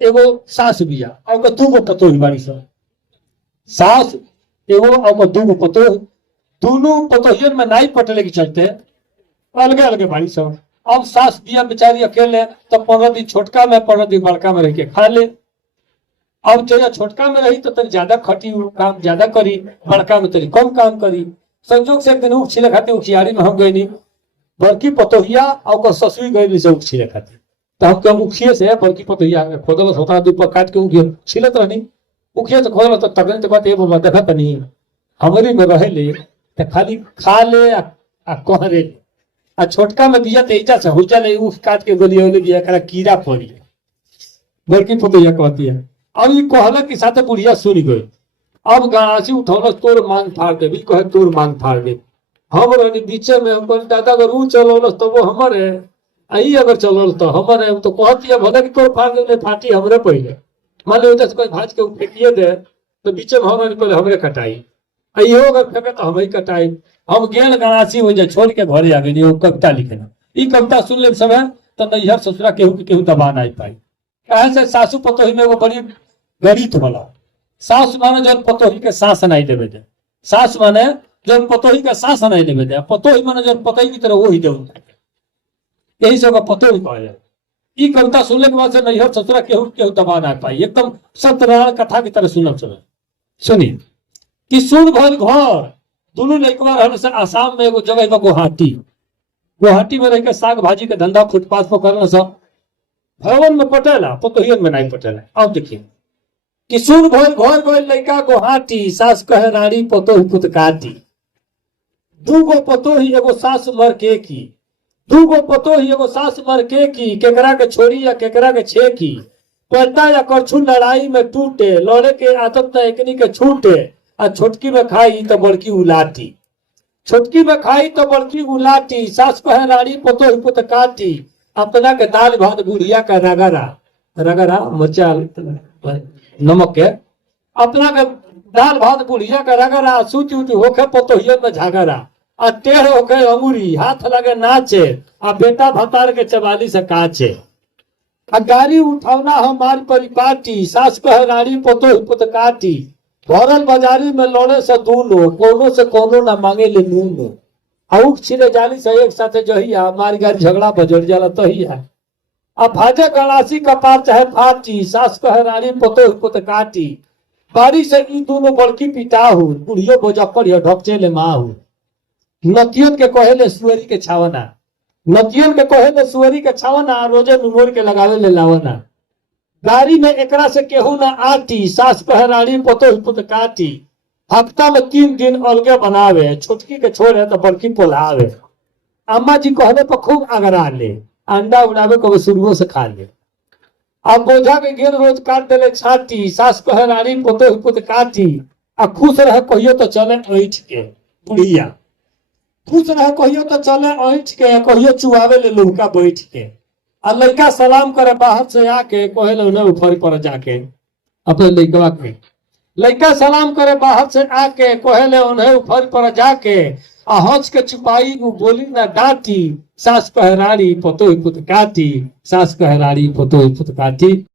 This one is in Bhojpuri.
एगो सास बिया और दूगो पतोही बाड़ी सन। सास एगो और दूगो पतोह, दोनों पतोहियन में नाई पटले के चलते अलगे अलगे बाड़ी सन। अब सास बिया बेचारी अकेले, तो 15 दिन छोटका में 15 दिन बड़का में रह के खा ले। अब जो छोटका में रही तो तनी ज्यादा खटी, काम ज्यादा करी, बड़का में तनी कम काम करी। संजोग से एक दिन ऊख छिले खाते उखियारी में हम गई, बड़की पतोहिया और ससुरी गई से ऊख छिले खाते। तो हम कम उखिए से बड़की पतोहिया खोदल होता दू पर काट के उखिए छिलत रहनी। उखिए तो खोदल तो तकने तो बात ये बाबा देखा तनी हमारी में रहे ले तो खाली खा ले आ कहरे ले। आ छोटका में बिया तेजा से हो चले ऊख काट के गोलिया बिया करा कीड़ा पड़ी। बड़की पतोहिया कहती है। अब ये कहला कि साथे बुढ़िया सुन गई। अब गासी उठौल तोर मांग फाड़ दे, कहे तोर मांग फाड़ दे। हम रहनी बीचे में, हम दादा अगर ऊ चलौल तो वो हमर है, आई अगर चलल तो हमर है। तो कहती है भले कि तोर फाड़ दे, फाटी हमरे पहले। मान लो उधर से कोई भाज के फेंकिए दे तो बीचे में हम पहले हमरे कटाई, अयो अगर फेंके तो हम ही कटाई। हम गेल गणासी हो जाए छोड़ के घरे आ गई। कविता लिखना, ई कविता सुन ले समय तो नैहर ससुरा केहू दबा नहीं पाई। कहे से सासू पतोही में वो बड़ी गरीब वाला। सास माने जब पतोही के सांस नहीं देवे दे, सास माने जब पतोही का सांस नहीं देवे दे, पतोही माने जब पतोही की तरह वो ही दे। यही सब पतोही कहा जाए। ई कविता सुनने के बाद से नैहर ससुरा केहू दबा ना पाई, एकदम सत्यनारायण कथा की तरह सुनब चले। सुनिए कि सुन भर घर दोनों लड़कवा रहने से आसाम में एगो जगह बा गुवाहाटी। गुवाहाटी में रह के साग भाजी के धंधा फुटपाथ पर करना सब भवन में पटेला, पतोहियन में नहीं पटेला। अब देखिए कि सुन भर घर गए लड़का गुवाहाटी, सास कहे रानी पतोही पुत काटी। दूगो पतोही एगो सास मर के की, दूगो पतोही एगो सास मर के की, केकरा के छोड़ी या केकरा के छेकी। पलटा या करछुल लड़ाई में टूटे, लड़े के आदत न एकनी के छूटे। आ छोटकी में खाई तो बड़की उलाटी, छोटकी में खाई तो बड़की उलाटी। सास कहे रानी पतोही पुत काटी, अपना के दाल भात बुढ़िया का रगरा, रगरा मरचा नमक के, अपना के दाल भात बुढ़िया का रगरा। सूती उठी होके पतोहियन में झगड़ा, आ टेढ़ होके अंगूरी, हाथ लगे नाचे। आ बेटा भतार के चबाली से काचे। आ गाड़ी उठावना हमार परिपाटी, सास कहे रानी पतोही पुत काटी। भरल बाजारी में लड़े से दूनो, कोनो से कोनो ना मांगे ले नूनो। आउख छिले जाली से एक साथे जहिया, मारी गाड़ी झगड़ा बजड़ जाला तहिया। अब भाजे गणासी कपार चाहे फाटी, सास कहे रानी पतोही पुत काटी। बारी से ई दोनों बड़की पिताहू, बुढ़ियो बोझा पड़ियो ढकचे ले माहू। नतियन के कहेले सुअरी के छावना, नतियन के कहेले सुअरी के छावना। रोजे नुनोर के लगावे ले लावना। गाड़ी में एकरा से केहू ना आटी, सास कहे रानी पतोही पुत काटी। हफ्ता में 3 दिन अलगे बनावे, छोटकी के छोड़े तो बड़की पोलावे। अम्मा जी कहले पर खूब आगरा ले, अंडा उड़ावे को शुरुओं से खा ले। अब बोझा के घेर रोज काट देले छाती, सास कहे रानी पतोही पुत काटी। आ खुश रहे कहियो तो चले ऐठ के, बुढ़िया खुश रहे कहियो तो चले ऐठ के, कहियो चुआवे ले लुका बैठ के। आ लड़का सलाम करे बाहर से आके, कहे उन्हें उफरी पर जाके अपने लड़कवा के। लड़का सलाम करे बाहर से आके, कहे उन्हें उफरी पर जाके। आ हंस के छुपाई वो बोली ना डांटी, सास कहे रानी पतोही पुत काटी, सास कहे रानी पतोही पुत काटी।